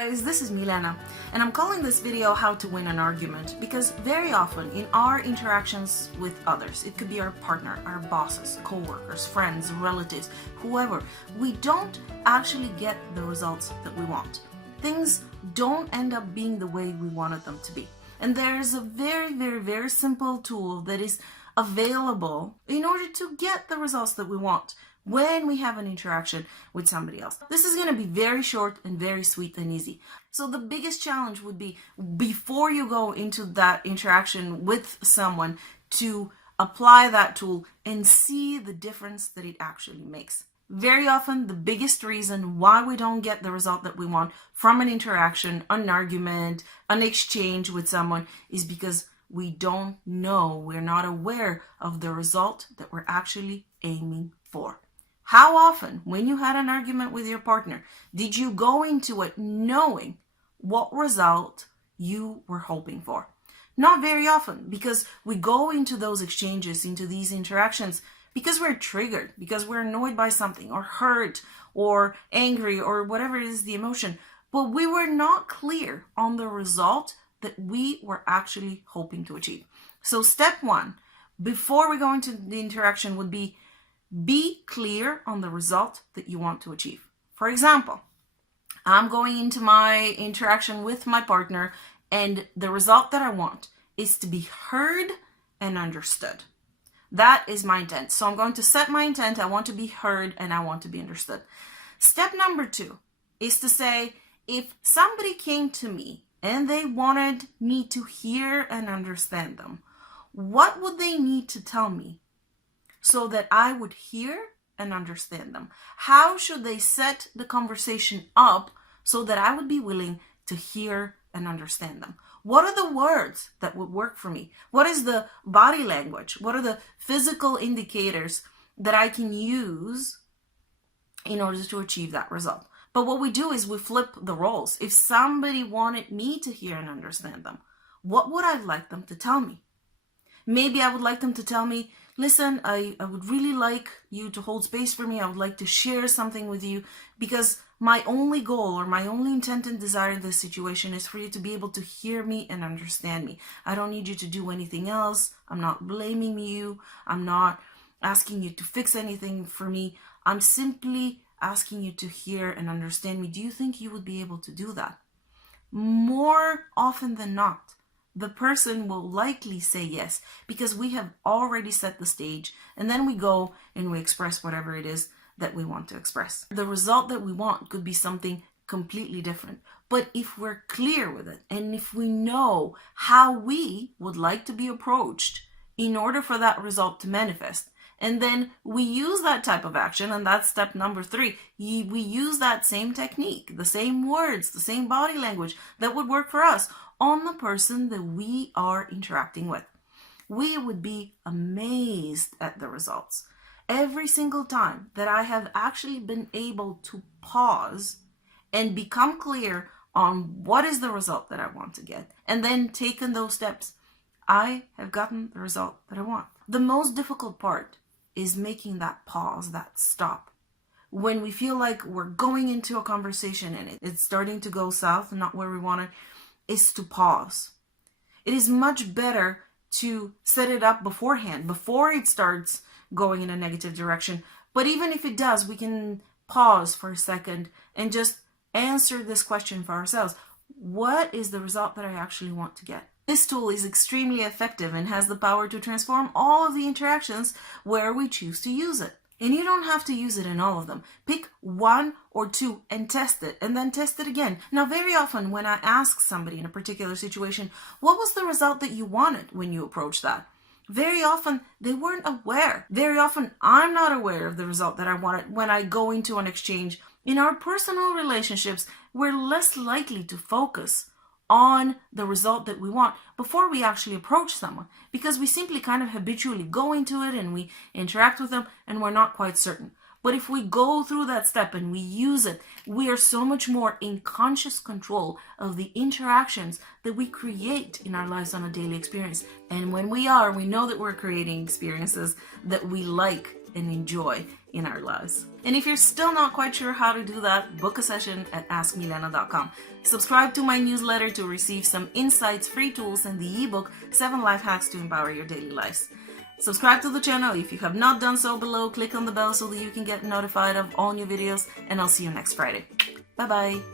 guys, this is Milena, and I'm calling this video How to Win an Argument because very often in our interactions with others, it could be our partner, our bosses, co-workers, friends, relatives, whoever, we don't actually get the results that we want. Things don't end up being the way we wanted them to be. And there's a very simple tool that is available in order to get the results that we want when we have an interaction with somebody else. This is going to be very short and very sweet and easy. So the biggest challenge would be, before you go into that interaction with someone, to apply that tool and see the difference that it actually makes. Very often, the biggest reason why we don't get the result that we want from an interaction, an argument, an exchange with someone is because we don't know, we're not aware of the result that we're actually aiming for. How often, when you had an argument with your partner, did you go into it knowing what result you were hoping for? Not very often, because we go into those exchanges, into these interactions, because we're triggered, because we're annoyed by something, or hurt, or angry, or whatever is the emotion. But we were not clear on the result that we were actually hoping to achieve. So step one, before we go into the interaction, would be clear on the result that you want to achieve. For example, I'm going into my interaction with my partner, and the result that I want is to be heard and understood. That is my intent. So I'm going to set my intent. I want to be heard and I want to be understood. Step number two is to say, if somebody came to me and they wanted me to hear and understand them, what would they need to tell me so that I would hear and understand them? How should they set the conversation up so that I would be willing to hear and understand them? What are the words that would work for me? What is the body language? What are the physical indicators that I can use in order to achieve that result? But what we do is we flip the roles. If somebody wanted me to hear and understand them, what would I like them to tell me? Maybe I would like them to tell me, listen, I would really like you to hold space for me. I would like to share something with you because my only goal or my only intent and desire in this situation is for you to be able to hear me and understand me. I don't need you to do anything else. I'm not blaming you. I'm not asking you to fix anything for me. I'm simply asking you to hear and understand me. Do you think you would be able to do that? More often than not, the person will likely say yes, because we have already set the stage, and then we go and we express whatever it is that we want to express. The result that we want could be something completely different. But if we're clear with it, and if we know how we would like to be approached in order for that result to manifest, and then we use that type of action, and that's step number three. We use that same technique, the same words, the same body language that would work for us on the person that we are interacting with. We would be amazed at the results. Every single time that I have actually been able to pause and become clear on what is the result that I want to get, and then taken those steps, I have gotten the result that I want. The most difficult part is making that pause, that stop. When we feel like we're going into a conversation and it's starting to go south and not where we want it, is to pause. It is much better to set it up beforehand, before it starts going in a negative direction. But even if it does, we can pause for a second and just answer this question for ourselves. What is the result that I actually want to get? This tool is extremely effective and has the power to transform all of the interactions where we choose to use it. And you don't have to use it in all of them. Pick one or two and test it, and then test it again. Now, very often when I ask somebody in a particular situation, what was the result that you wanted when you approached that? Very often they weren't aware. Very often I'm not aware of the result that I wanted when I go into an exchange. In our personal relationships, we're less likely to focus on the result that we want before we actually approach someone, because we simply kind of habitually go into it and we interact with them and we're not quite certain. But if we go through that step and we use it, we are so much more in conscious control of the interactions that we create in our lives on a daily experience. And when we know that we're creating experiences that we like and enjoy. in our lives. And if you're still not quite sure how to do that, book a session at askmilena.com. Subscribe to my newsletter to receive some insights, free tools, and the ebook 7 Life Hacks to Empower Your Daily Lives. Subscribe to the channel if you have not done so. Below, click on the bell so that you can get notified of all new videos, and I'll see you next Friday. Bye bye.